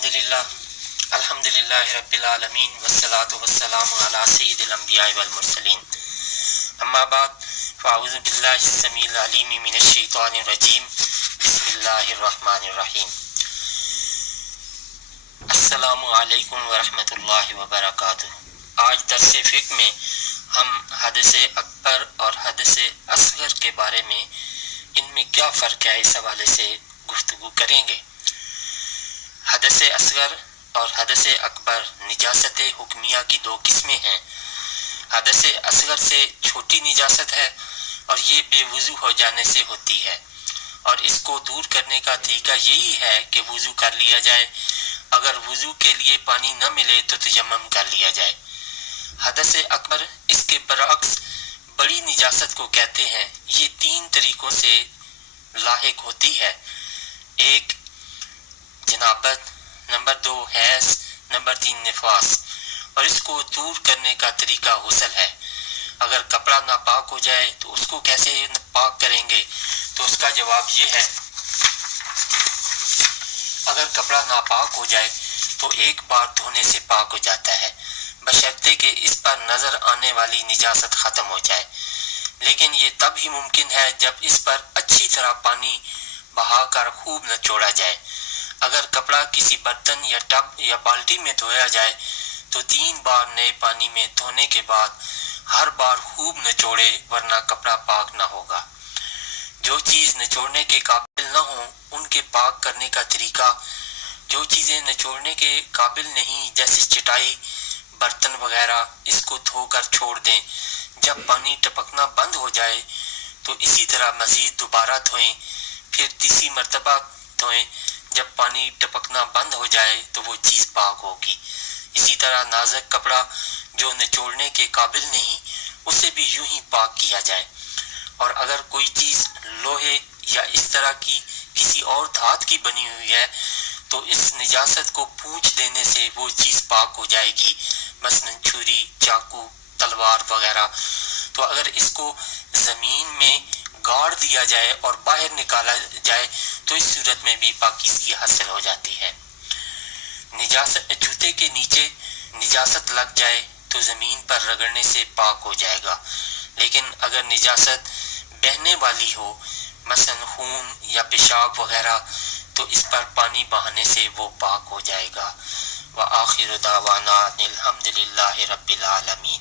الحمدللہ رب العالمین والصلاة والسلام علی سید الانبیاء والمرسلین اما بعد فاعوذ باللہ السمیع العلیم من الشیطان الرجیم بسم اللہ الرحمن الرحیم السلام علیکم ورحمۃ اللہ وبرکاتہ۔ آج درس فقہ میں ہم حدث اکبر اور حدث اصغر کے بارے میں ان میں کیا فرق ہے اس حوالے سے گفتگو کریں گے۔ حدث اصغر اور حدث اکبر نجاست حکمیہ کی دو قسمیں ہیں۔ حدث اصغر سے چھوٹی نجاست ہے اور یہ بے وضو ہو جانے سے ہوتی ہے، اور اس کو دور کرنے کا طریقہ یہی ہے کہ وضو کر لیا جائے، اگر وضو کے لیے پانی نہ ملے تو تیمم کر لیا جائے۔ حدث اکبر اس کے برعکس بڑی نجاست کو کہتے ہیں۔ یہ تین طریقوں سے لاحق ہوتی ہے: ایک جنابت، نمبر 2 حیض، نمبر 3 نفاس، اور اس کو دور کرنے کا طریقہ غسل ہے۔ اگر کپڑا ناپاک ہو جائے تو اس کو کیسے پاک کریں گے؟ تو اس کا جواب یہ ہے، اگر کپڑا ناپاک ہو جائے تو ایک بار دھونے سے پاک ہو جاتا ہے، بشرطے کہ اس پر نظر آنے والی نجاست ختم ہو جائے۔ لیکن یہ تب ہی ممکن ہے جب اس پر اچھی طرح پانی بہا کر خوب نچوڑا جائے۔ اگر کپڑا کسی برتن یا ٹب یا بالٹی میں دھویا جائے تو 3 بار نئے پانی میں دھونے کے بعد ہر بار خوب نچوڑے، ورنہ کپڑا پاک نہ ہوگا۔ جو چیز نچوڑنے کے قابل نہ ہوں ان کے پاک کرنے کا طریقہ: جو چیزیں نچوڑنے کے قابل نہیں جیسے چٹائی، برتن وغیرہ، اس کو دھو کر چھوڑ دیں۔ جب پانی ٹپکنا بند ہو جائے تو اسی طرح مزید دوبارہ دھوئیں، پھر تیسری مرتبہ دھوئیں۔ جب پانی ٹپکنا بند ہو جائے تو وہ چیز پاک ہوگی۔ اسی طرح نازک کپڑا جو نچوڑنے کے قابل نہیں، اسے بھی یوں ہی پاک کیا جائے۔ اور اگر کوئی چیز لوہے یا اس طرح کی کسی اور دھات کی بنی ہوئی ہے تو اس نجاست کو پونچھ دینے سے وہ چیز پاک ہو جائے گی، مثلا چھری، چاقو، تلوار وغیرہ۔ تو اگر اس کو زمین میں گاڑ دیا جائے اور باہر نکالا جائے تو اس صورت میں بھی پاکیزگی حاصل ہو جاتی ہے۔ نجاست جوتے کے نیچے نجاست لگ جائے تو زمین پر رگڑنے سے پاک ہو جائے گا، لیکن اگر نجاست بہنے والی ہو، مثلا خون یا پیشاب وغیرہ، تو اس پر پانی بہانے سے وہ پاک ہو جائے گا۔ وآخر دعوانا الحمدللہ رب العالمین۔